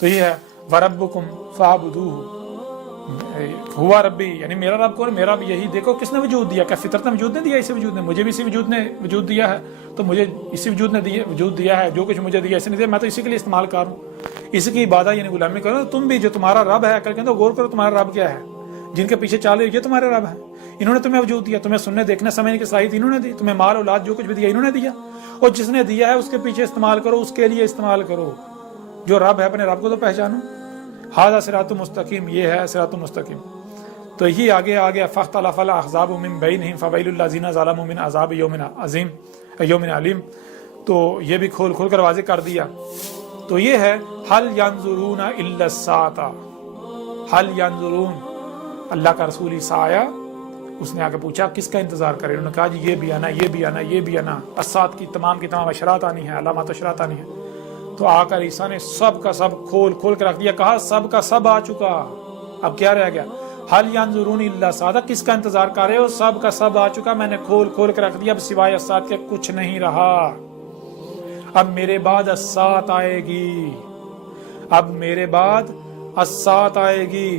تو یہ ہے وربکم فاعبدوہ، ہوا ربی، یعنی میرا رب کون؟ میرا رب یہی، دیکھو کس نے وجود دیا، کیا فطرت نے وجود نہیں دیا؟ اسی وجود نے مجھے بھی اسی وجود نے وجود دیا ہے، تو مجھے اسی وجود نے وجود دیا ہے، جو کچھ مجھے دیا اسی نے دیا، میں تو اسی کے لیے استعمال کر ہوں، اسی کی عبادت یعنی غلامی کرو۔ تم بھی جو تمہارا رب ہے کر کے غور کرو تمہارا رب کیا ہے، جن کے پیچھے چالے یہ تمہارے رب ہے، انہوں نے تمہیں وجود دیا، تمہیں سننے دیکھنے سمجھنے کی صلاحیت انہوں نے دی، تمہیں مال اولاد جو کچھ بھی دیا انہوں نے دیا، اور جس نے دیا ہے اس کے پیچھے استعمال کرو، اس کے لیے استعمال کرو، جو رب ہے اپنے رب کو تو پہچانو۔ ھذا صراط مستقیم، یہ ہے صراط مستقیم۔ تو یہ آگے فاختلف الاحزاب من بینہم فویل للذین ظلموا من عذاب یوم عظیم یوم علیم، تو یہ بھی کھول کر واضح کر دیا۔ تو یہ ہے هل ينظرون الا الساعة، هل ينظرون، اللہ کا رسول عیسیٰ آیا، اس نے آگے پوچھا کس کا انتظار کرے، انہوں نے کہا جی یہ بھی آنا، یہ بھی آنا، یہ بھی آنا، الساعۃ کی تمام اشرات آنی ہیں، علامات اشرات آنی ہیں۔ تو آ کر عیسیٰ نے سب کا سب کھول کے رکھ دیا، کہا سب کا سب آ چکا، اب کیا رہ گیا؟ حل ینظرون الا الساعۃ، کس کا انتظار کر رہے ہو؟ سب کا سب آ چکا، میں نے کھول کے رکھ دیا، اب سوائے الساعۃ کے کچھ نہیں رہا۔ اب میرے بعد الساعۃ آئے گی، اب میرے بعد الساعۃ آئے گی،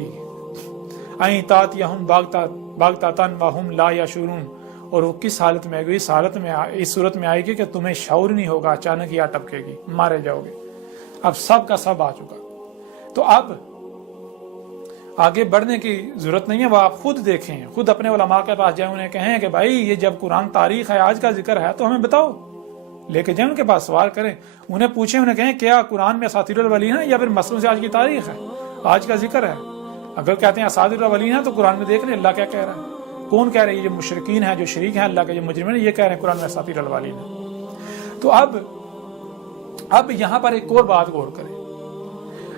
این تاتیہم بغتۃ وہم لا یشعرون، اور وہ کس حالت میں آئے گی؟ اس صورت میں آئے گی کہ تمہیں شعور نہیں ہوگا، اچانک ہی آ ٹپکے گی، مارے جاؤ گے۔ اب سب کا سب آ چکا، تو اب آگے بڑھنے کی ضرورت نہیں ہے، وہ آپ خود دیکھیں، خود اپنے علماء کے پاس جائیں، انہیں کہیں کہ بھائی یہ جب قرآن تاریخ ہے، آج کا ذکر ہے تو ہمیں بتاؤ، لے کے جائیں ان کے پاس، سوال کریں، انہیں پوچھیں، انہیں کہیں کیا قرآن میں اساطیر الاولین ہے یا پھر مسلم سے آج کی تاریخ ہے، آج کا ذکر ہے؟ اگر کہتے ہیں اساطیر الاولین ہے تو قرآن میں دیکھ لیں اللہ کیا کہہ رہا ہے، کون کہہ رہے ہیں؟ یہ جو مشرکین ہیں، جو شریک ہیں اللہ کے، جو مجرمین ہیں، یہ کہہ رہے ہیں قرآن میں اساطیر الاولین ہے۔ تو اب یہاں پر ایک اور بات غور کریں،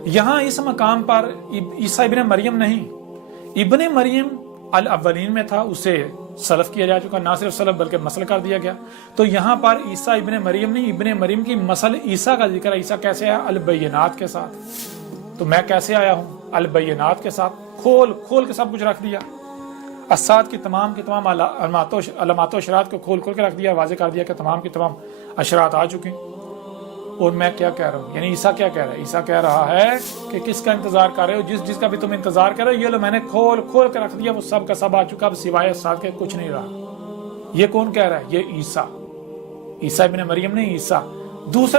یہاں اس مقام پر عیسیٰ ابن مریم نہیں، ابن مریم الاولین میں تھا، اسے سلف کیا جا چکا، نہ صرف سلف بلکہ مسل کر دیا گیا۔ تو یہاں پر عیسیٰ ابن مریم نہیں، ابن مریم کی مسل عیسیٰ کا ذکر ہے۔ عیسیٰ کیسے آیا؟ البینات کے ساتھ۔ تو میں کیسے آیا ہوں؟ البینات کے ساتھ، کھول کے سب کچھ رکھ دیا، الساعۃ کی تمام علامات و اشرات کو کھول کے رکھ دیا، واضح کر دیا کہ تمام کی تمام اشرات آ چکی۔ اور میں کیا کہہ رہا ہوں، یعنی عیسیٰ کیا کہہ رہا ہے؟ عیسیٰ کہہ رہا ہے کہ کس کا انتظار کر رہے ہو؟ جس کا بھی تم انتظار کر رہے ہو، یہ لو میں نے کھول کے رکھ دیا، وہ سب کا سب آ چکا، اب سوائے الساعۃ کے کچھ نہیں رہا۔ یہ کون کہہ رہا ہے؟ یہ عیسیٰ ابن مریم نہیں، عیسیٰ۔ دوسرے